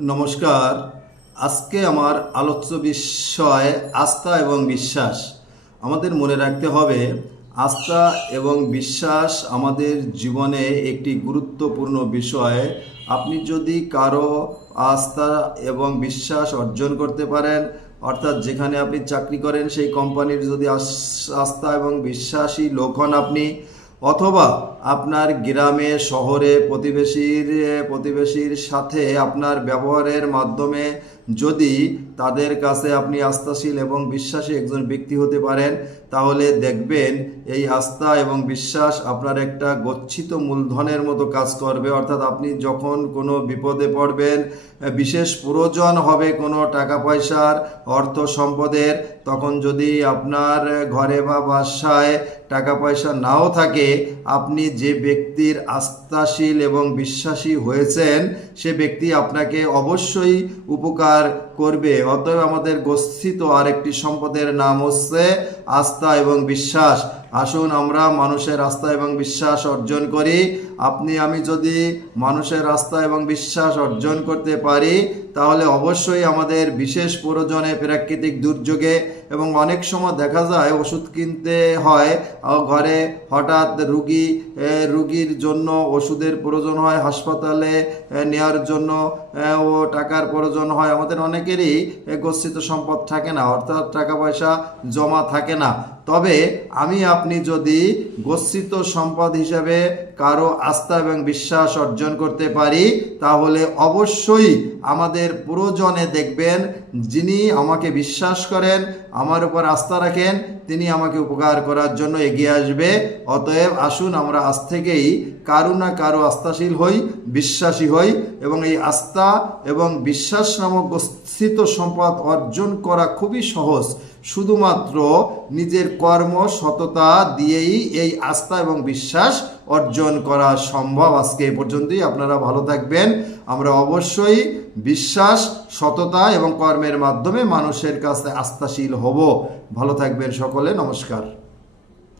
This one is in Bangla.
নমস্কার। আজকে আমার আলোচ্য বিষয় আস্থা এবং বিশ্বাস। আমাদের মনে রাখতে হবে, আস্থা এবং বিশ্বাস আমাদের জীবনে একটি গুরুত্বপূর্ণ বিষয়। আপনি যদি কারও আস্থা এবং বিশ্বাস অর্জন করতে পারেন, অর্থাৎ যেখানে আপনি চাকরি করেন, সেই কোম্পানির যদি আস- আস্থা এবং বিশ্বাসী লোক হন আপনি অথবা আপনার গ্রামে শহরে প্রতিবেশীর প্রতিবেশীর সাথে আপনার ব্যবহারের মাধ্যমে যদি তাদের কাছে আপনি আস্থাশীল এবং বিশ্বাসী একজন ব্যক্তি হতে পারেন, তাহলে দেখবেন এই আস্থা এবং বিশ্বাস আপনার একটা গচ্ছিত মূলধনের মতো কাজ করবে। অর্থাৎ আপনি যখন কোনো বিপদে পড়বেন, বিশেষ প্রয়োজন হবে কোনো টাকা পয়সার অর্থ সম্পদের, তখন যদি আপনার ঘরে বা বাসায় টাকা পয়সা নাও থাকে, আপনি যে ব্যক্তির আস্থাশীল এবং বিশ্বাসী হয়েছেন, সে ব্যক্তি আপনাকে অবশ্যই উপকার Merhabalar. করবে। অতএব আমাদের গচ্ছিত আরেকটি সম্পদের নাম হচ্ছে আস্থা এবং বিশ্বাস। আসুন আমরা মানুষের আস্থা এবং বিশ্বাস অর্জন করি। আপনি, আমি যদি মানুষের আস্থা এবং বিশ্বাস অর্জন করতে পারি, তাহলে অবশ্যই আমাদের বিশেষ প্রয়োজনে প্রাকৃতিক দুর্যোগে এবং অনেক সময় দেখা যায় ওষুধ কিনতে হয় ঘরে হঠাৎ রুগী রুগীর জন্য ওষুধের প্রয়োজন হয়, হাসপাতালে নেওয়ার জন্য ও টাকার প্রয়োজন হয়। আমাদের অনেকেরই গচ্ছিত সম্পদ থাকে না অর্থাৎ টাকা পয়সা জমা থাকে না। তবে আমি আপনি যদি গচ্ছিত সম্পদ হিসাবে কারও আস্থা এবং বিশ্বাস অর্জন করতে পারি, তাহলে অবশ্যই আমাদের প্রয়োজনে দেখবেন যিনি আমাকে বিশ্বাস করেন, আমার উপর আস্থা রাখেন, তিনি আমাকে উপকার করার জন্য এগিয়ে আসবে। অতএব আসুন আমরা আজ থেকেই কারও না কারও আস্থাশীল হই, বিশ্বাসী হই এবং এই আস্থা এবং বিশ্বাস নামক গচ্ছিত সম্পদ অর্জন করা খুবই সহজ। শুধুমাত্র নিজের কর্ম, সততা দিয়েই এই আস্থা এবং বিশ্বাস অর্জন করা সম্ভব। আজকে এ পর্যন্তই। আপনারা ভালো থাকবেন। আমরা অবশ্যই বিশ্বাস, সততা এবং কর্মের মাধ্যমে মানুষের কাছে আস্থাশীল হব। ভালো থাকবেন সকলে। নমস্কার।